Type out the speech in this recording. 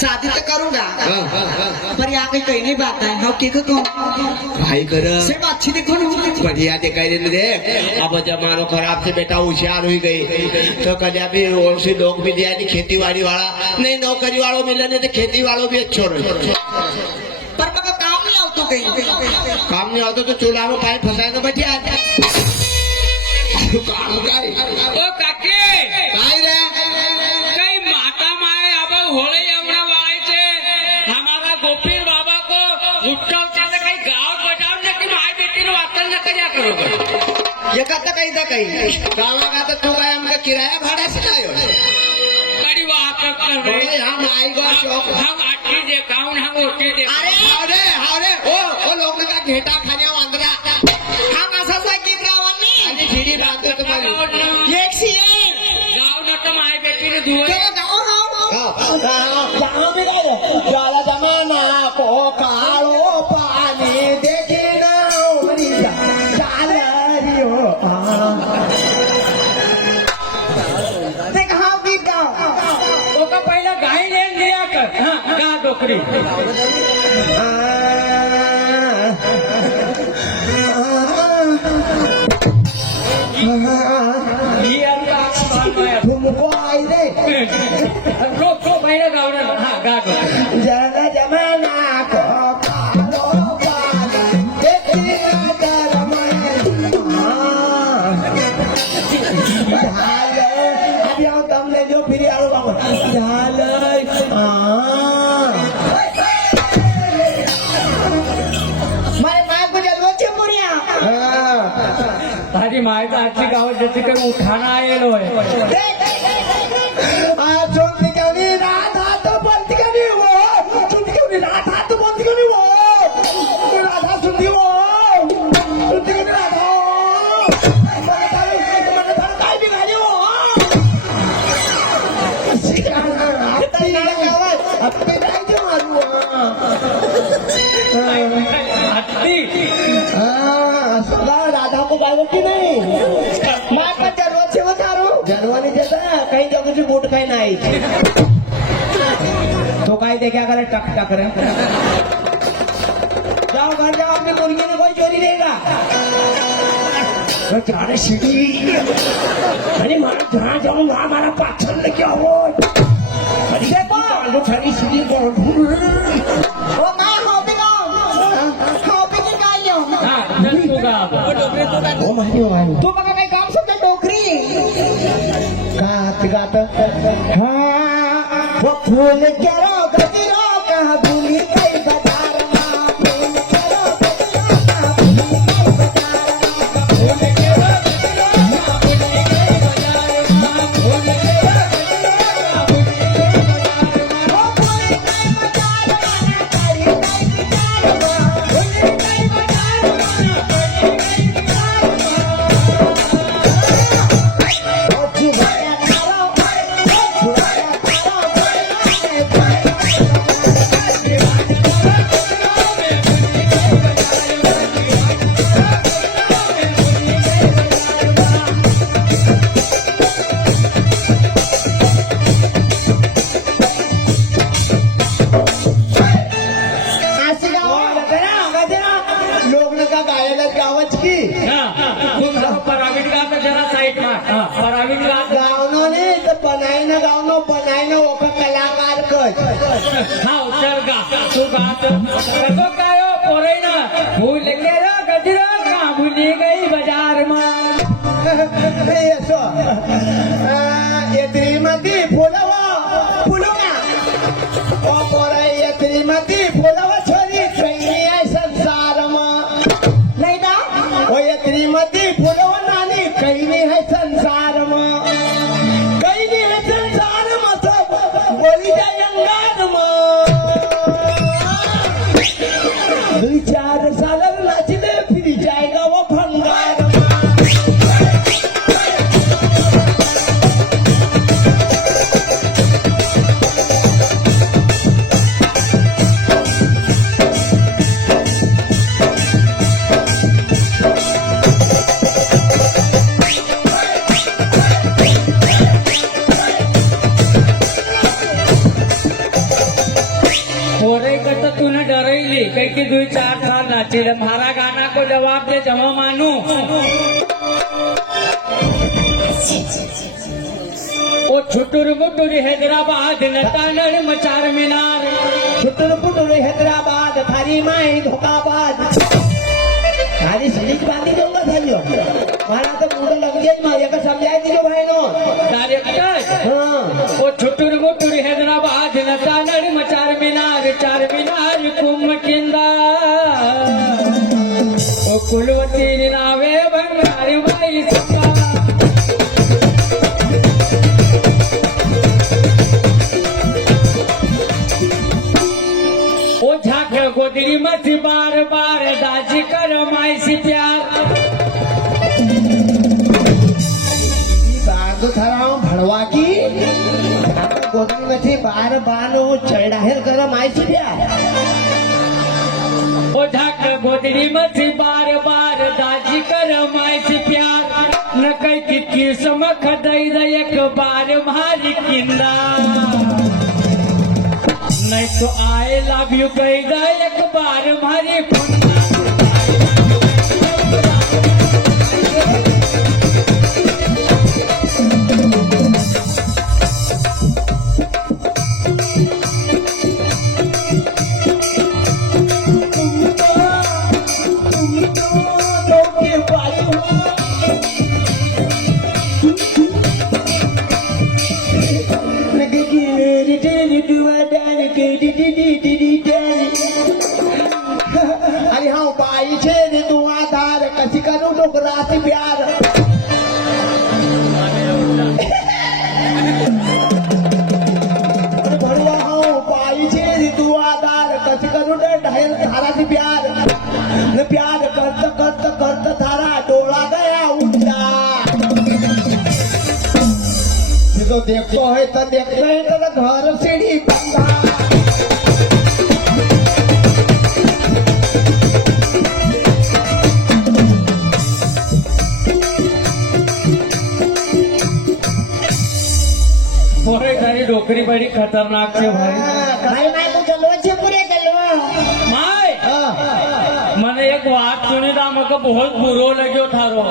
शादी तो करूंगा पर यहाँ पे कहीं नहीं बात है हाँ की को भाई कर सिर्फ अच्छी देखो ना बढ़िया दिखाई दे अब जमानो खराब से बेटा होशियार हुई गई तो कलिया भी और से लोग भी दिया खेती बाड़ी वाला नहीं नौकरी वालों मिले नहीं तो खेती वालों भी अच्छो रहे पर पका काम नहीं आओ तो कहीं काम नहीं आता तो चूल्हा में पानी फंसाए तो बैठे आ काम काय ओ काके काय रे कई माता माए अब होले यमुना वाले हमारा गोपीर बाबा को उठा उठाने कहीं गाँव बजाओ न कि माई बेटी ने वातन न क्या करोगे ये कहता कहीं गाँव का तो तू काय हमका किराया भाड़ा से लायो बड़ी बात कर रहे हम आएगा शौक हम आटी देखाऊं हम ओटे देखाऊं अरे अरे ओ लोग का घेटा खाने वांदरा हम असा साइकिल रावणी आणि छिडी बांधतो तुम्हाला एक सी गाँव न तो माई बेटी ने दुआ जहाँ भी गए जाला जमाना को कालो पानी देखी ना चालरी हो देख हाँ भी गाँव वो का पहला गाय ले लिया कर हाँ गा डोकरी ये अंका तुमको आई रे रोक पहले गाँव ना हाँ गा डोकरी जाला जमाना को कालो पानी देखी ना अभी हम कम ले जो फिर आलो बाबा झालर मारे माय को जलवा चमुरिया तारी माय तो आजची गावात जशी काही उठाणा आलेलो आहे चोंती कवनी रात हात बोलती कवनी वो चोंती कवनी रात हात बोलती कवनी वो राधा सुनती वो सुनती कवनी राधा मला काय बिघाली वो आता या गावात आपले काय मारू सदा राधा को बालवती नहीं माँ का जलवा से बचारो जलवानी जैसा कहीं जगह से वोट कहीं नहीं तो कहीं देखा करे टक टक रे जाओ घर जाओ अपने मुर्गी में कोई चोरी देगा तो जाने सीधी अरे मार जहाँ जाऊँ वहाँ हमारा पाछल लेके आओ अरे देखो आलू ठरी सीधी को वो माय हाँ भी गाँव हाँ भी की गाय लो हाँ जल तू गा ओ माहिती हो माहिती तू बघा काय काम सुद्धा डोकरी गात हाँ वो फूल केरो गजरो कहा भूली कई बाजार में फूल केरो गजरो कहा भूली कई बाजार में फूल केरो गजरो कहा भूली कई बाजार में फूल केरो गजरो कहा भूली कई बाजार में ओ भूली कई बाजार में कई बाजार में भूली कई बाजार में कई बाजार में ओ जुबाया परावीट गा तर जरा साईड मा परावीट गा गावनो ने तो बनाईना गावनो बनाईना ओक कलाकार कच हाँ चल गा तू गा तो काय हो पोरे ना भूल के रो गजरो का भूली गई बाजार में असो ये श्रीमती फुलवा फुलवा ओ पोरा ये श्रीमती फुलवा छोरी कहीं है संसार में नाही ना ओ ये श्रीमती फुलवा नानी कहीं नहीं है संसार में कहीं नहीं है संसार में सब बोली जाए अंगार में 2-4 साल नाचले फिर जाएगा वो भंगार खोरे का तो तूने डरैली कई की 2-4 साल नाची रे मारा गाना को जवाब दे जमा मानू ओ छुटुर मुटुर हैदराबाद नटानड़ मचार मीनार छुटून फुटून हैदराबाद थारी माई धोकाबाज थारी सलीज बांधी दूंगा थालियो मारा तो मुंडो लग गया मां ये का समझाई दीजो भाई नो डायरेक्टर हां ओ छुटुर मुटुर हैदराबाद नटानड़ मचार मीनार चार मीनार कुंभ किंदा ओ कुलवती नावे बंगारी बाई सका ओ झाक गोदरी मत बार बार दाजी कर माई से प्यार बांधो थारा भड़वा की गोदरी में थी बार बानो चढ़ाहेल कर माई से प्यार ओ झाक गोदरी मत बार बार दाजी कर माई से प्यार न कई की किस्म खदई दे एक बार मारी किंदा नहीं तो आई लव यू कही दे एक बार मारी फुंदा अरे हाँ बाई छे रे तू आधार कसी करू डोकरा से प्यार भड़वा हाँ बाई छे रे तू आधार कसी करू ढायल धारा से प्यार न प्यार करत करत करत थारा डोला गया उठा तो देखते है तो घर सीढ़ी बंदा थोड़े सारी डोकरी बड़ी खतरनाक है भाई भाई मैं तो चलो अच्छे पूरे चलो माय मैंने एक बात सुनी था हमको बहुत बुरो लग्यो थारो